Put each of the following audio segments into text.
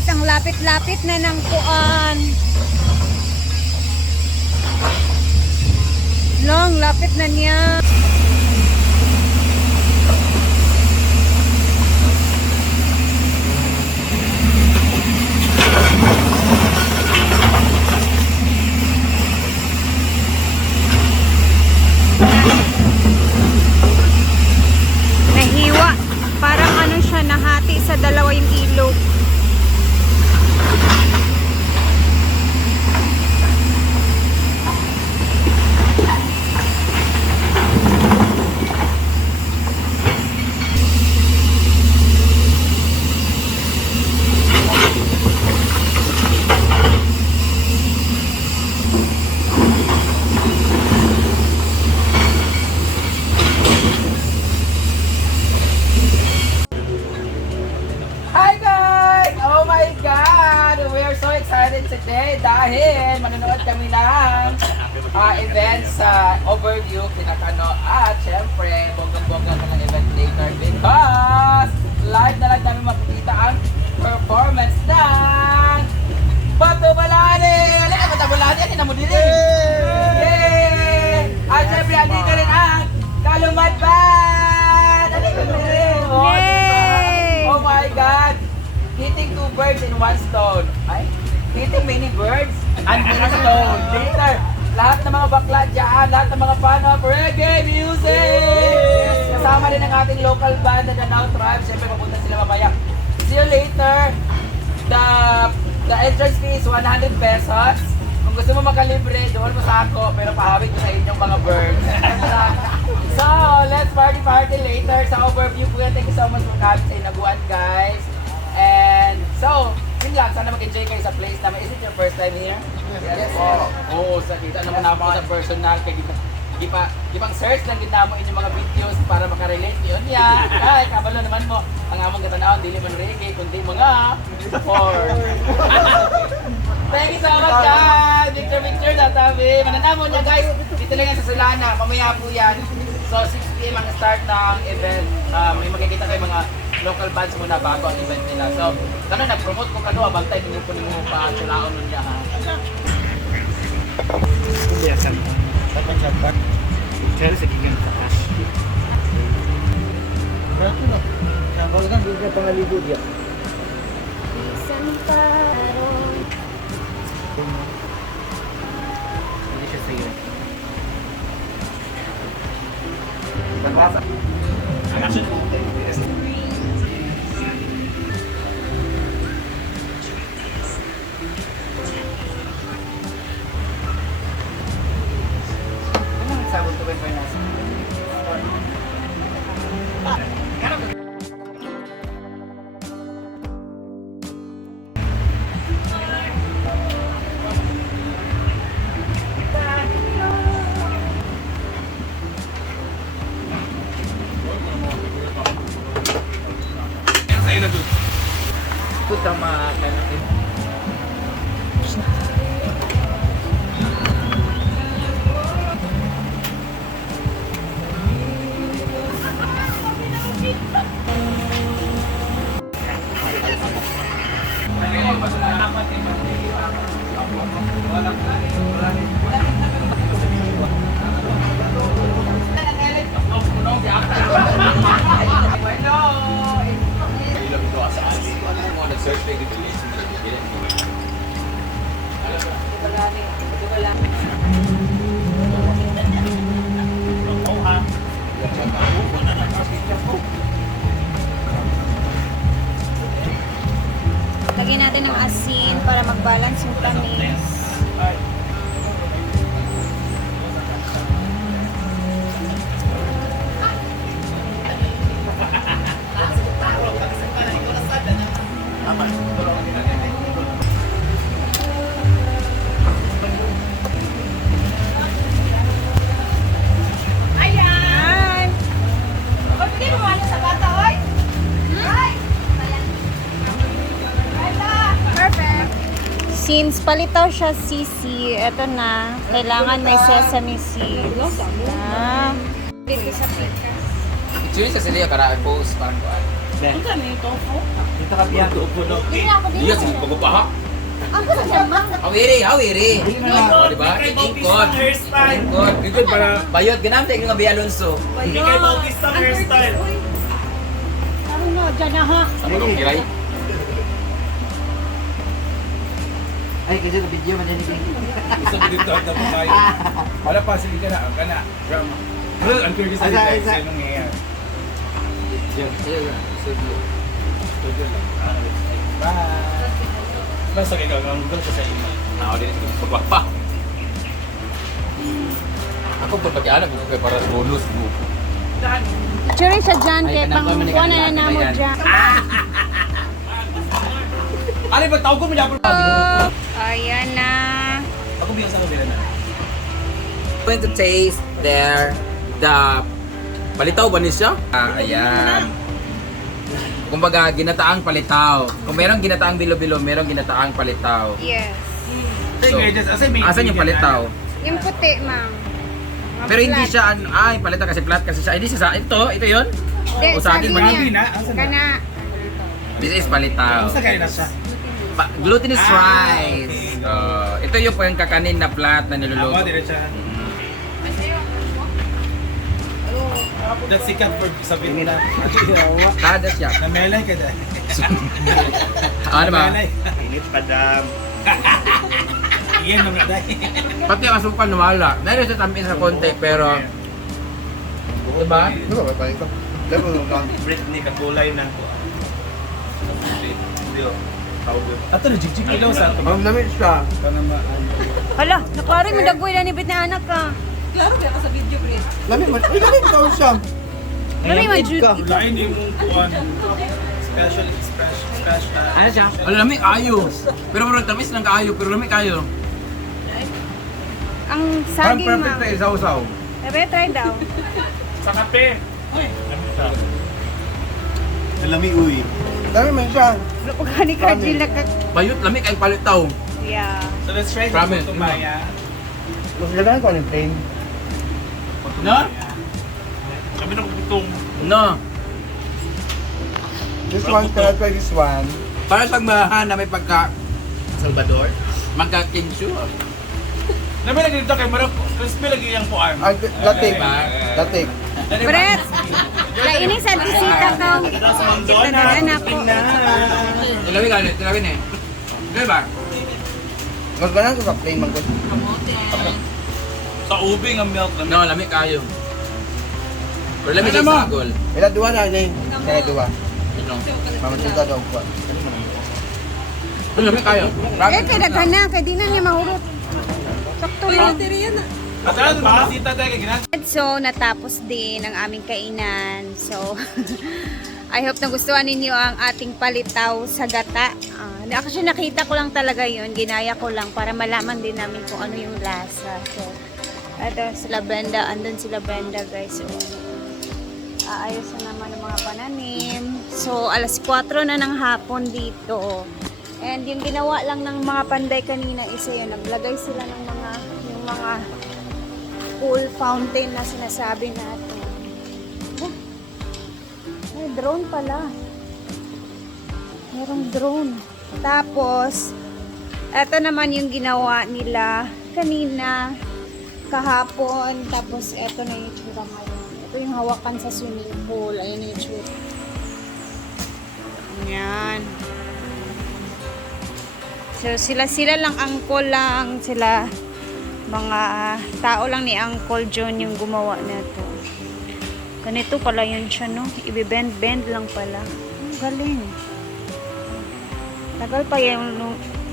guys, ang lapit-lapit na ng kuan. Long, lapit na niya. Nahiwa. Parang ano siya, nahati sa dalawa yung ilog. Hi guys! Oh my God! We are so excited today dahil manonood kami ng event sa overview kinakano at syempre bonggang-bongga ka ng event later because live na live namin makikita ang performance ng Bato Balani! Alin ang Bato Balani? Alin mo din Yay! At syempre andito rin ang Kalumad Band! Alin mo din Yay! Oh my God! Hitting two birds in one stone. Ay? Hitting many birds and one stone. Later, lahat ng mga bakla dyan, lahat ng mga fan of reggae music! Kasama rin ang ating local band na Danao Tribe. Siyempre, mapunta sila mamaya. See you later. The entrance fee is 100 pesos. Kung gusto mo makalibre, doon mo sa ako, pero pahawig ko sa inyong mga birds. So, let's party later sa overview. Kuya, thank you so much for coming sa Inaguan, guys. And so, yun lang, sana mag-enjoy kayo sa place namin. Is it your first time here? Yes po. Oo, sa kita naman ako sa personal. Gipang search lang din namo inyong mga videos para makarelate yun yan. Ay, kabalo naman mo. Ang among katanawang, dili man reggae, kundi mga porn. Thank you so much, guys! Picture na tabi. Mananamo niya, guys. Dito lang yan sa Solana. Mamaya po yan. So, 6 p.m. ang start ng event. May makikita kayo mga local bands muna bago ang event nila. So, kano nag-promote ko kano, abantay din ko nimo pa sulaon nun niya, ha? Hindi, asan? Tapos sa back. Pero sa gigan sa cash. Grabe no? Sambal kan, hindi ka pangaligo diya. Isang parong Hindi siya sa'yo. Nagwasa. Ano ang sabon to ba yung nasa? Ito tama ka natin. lagyan natin ng asin para mag-balance yung tamis. Ayan! Hindi mo ano sa bata, oy? Perfect. Since palitaw siya sisi, eto na, kailangan may sesame seeds. Dito sa pikas. Actually, sa sila kara post parang Ben. Ito na yung tofu. Dito ka biya. Upulo. Hindi na ako din. Yes, pagpapaha. Ako sa naman. Awiri, awiri. O, diba? Ingkod. hairstyle. Ingkod. Ingkod para bayot. Ganamte yung Bea Alonso. Bigay mo kista hairstyle. Ano mo, dyan na ha. Sa mga kiray. Ay, kasi na video man yan. Gusto mo dito at napakay. Wala pa, sige ka na. Ang kana. Drama. Well, ang curious sa Asa, dito. asa. Sa nung ngayon. Studio. Studio lang. Bye. Basta kayo ang gusto sa inyo. Ako din ito. Pagpapa. Ako po pati alam ko para bonus mo. Picture siya dyan, Ay, kaya anak pang ko, kuha na manikan na mo natin dyan. Ano ba tawag ko mo dapat pa? Ayan na. Ako bilang sa kabila na. Going to taste the palitaw ba niya siya? Ayan. Kumbaga, ginataang palitaw. Kung merong ginataang bilo-bilo, merong ginataang palitaw. Yes. So, Asan yung palitaw? Yung puti, ma'am. Mga Pero hindi flat. siya, palitaw kasi flat kasi siya. Hindi siya sa, ito yun. Hindi, O, saging ba niya. niya? Na? Asan na? Kana. This is palitaw. Sa kayo na siya. Glutinous rice. Ito yung po yung kakanin na flat na Ako, niluluto. dire siya. That's sikat for sa Vietnam. Kada siya. Namelay ka dahil. Ano ba? Init padam. Iyan naman dahil. Pati ang asukal nawala. Meron siya tamis sa konti pero diba? Ano ba ba ito? Lebo lang. Britney kakulay na ko. Video. Powder. Ato na jig-jig ilaw sa ato. Ang lamig siya. Panamaan. Hala, naklaro mo dagway na ni bit na anak ka. Lamig man. Uy, lamig daw siya. Lami man jud. Lain yung mong kuwan. Special. Ano siya? Ano lamig ayo. Pero parang tamis ng kaayo pero lamig kayo. Ang Parang saging, perfect ma'am. na isaw-saw. Sabi, try daw. Sa kape. Lamig uy. Lamig man siya. Wala ko gani ka, Jill, Bayot lamig ay palitaw. Yeah. So let's try Promise. the Maya. Mas ganda ko ng plain. No? Kami na kutong. No. This one, can I try this one? Para sa mahan na may pagka Salvador? magka-kinsu. Nabi lagi dito kay Marok. Crispy lagi yung puan. Ah, latik. Latik. Brett, kainin sa bisita ko. Kita na rin ako. Ilawi ka ulit, ilawi na eh. Diba? Mas ganda ko sa plain man ko. Sa ubing ang milk na. No, lamig kayo. Pero lamig Ano ay mo? sagol. Ila dua na ni. Kaya dua. Ano? Mamatuta daw ko. Pero lamig kayo. Eh, kaya daghan na, kaya di na niya mahurot. Sakto lang. At ano ba? Sita tayo kay ginan. So, natapos din ang aming kainan. So, I hope nagustuhan ninyo ang ating palitaw sa gata. Actually, nakita ko lang talaga yun. Ginaya ko lang para malaman din namin kung ano yung lasa. So, ito sila Brenda. Andun sila Brenda, guys. So, aayos na naman ang mga pananim. So, alas 4 na ng hapon dito. And yung ginawa lang ng mga panday kanina isa yun. Naglagay sila ng yung mga pool fountain na sinasabi natin. Oh, may drone pala. Merong drone. Tapos, eto naman yung ginawa nila kanina, kahapon. Tapos, eto na yung tsura ngayon. Ito yung hawakan sa swimming pool. Ayun yung tsura. Ayan. So, sila lang, angkol lang, sila mga tao lang ni Uncle John yung gumawa nito. Ganito pala yun siya, no? Ibibend-bend lang pala. Ang galing.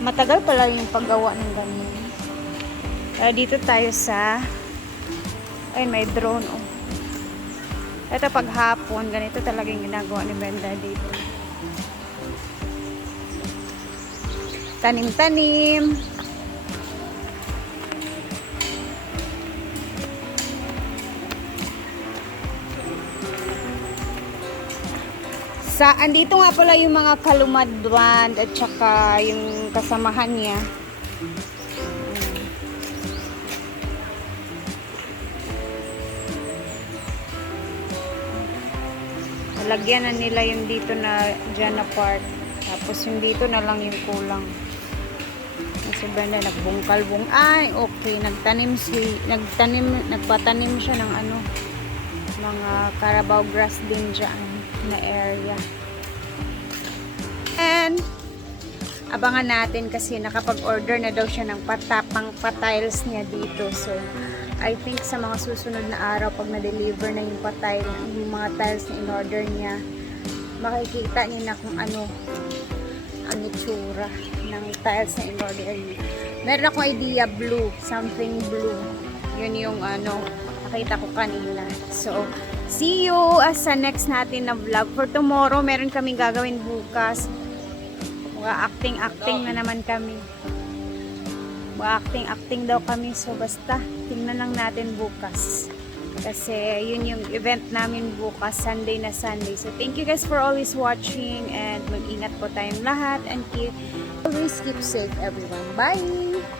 Matagal pala yung paggawa ng ganyan. Kaya dito tayo sa ayun, may drone, oh. Ito paghapon, ganito talaga yung ginagawa ni Brenda dito. Tanim-tanim. Andito nga pala yung mga kalumadwan at saka yung kasamahan niya. Lagyan na nila yung dito na dyan na part. Tapos yung dito na lang yung kulang. Si Brenda nagbungkal-bung. Ay, okay. Nagpatanim siya ng ano, mga Carabao grass din dyan na area. And, abangan natin kasi nakapag-order na daw siya ng patapang patiles niya dito. So, I think sa mga susunod na araw, pag na-deliver na yung patile, yung mga tiles na in-order niya, makikita niyo na kung ano ang itsura ng tiles na in-order niya. Meron akong idea, blue. Something blue. Yun yung ano, nakita ko kanina. So, see you sa next natin na vlog. For tomorrow, meron kaming gagawin bukas. Mga acting na naman kami. Mga acting daw kami. So, basta, tingnan lang natin bukas. Kasi, yun yung event namin bukas, Sunday na Sunday. So, thank you guys for always watching and mag-ingat po tayong lahat and always keep safe everyone. Bye!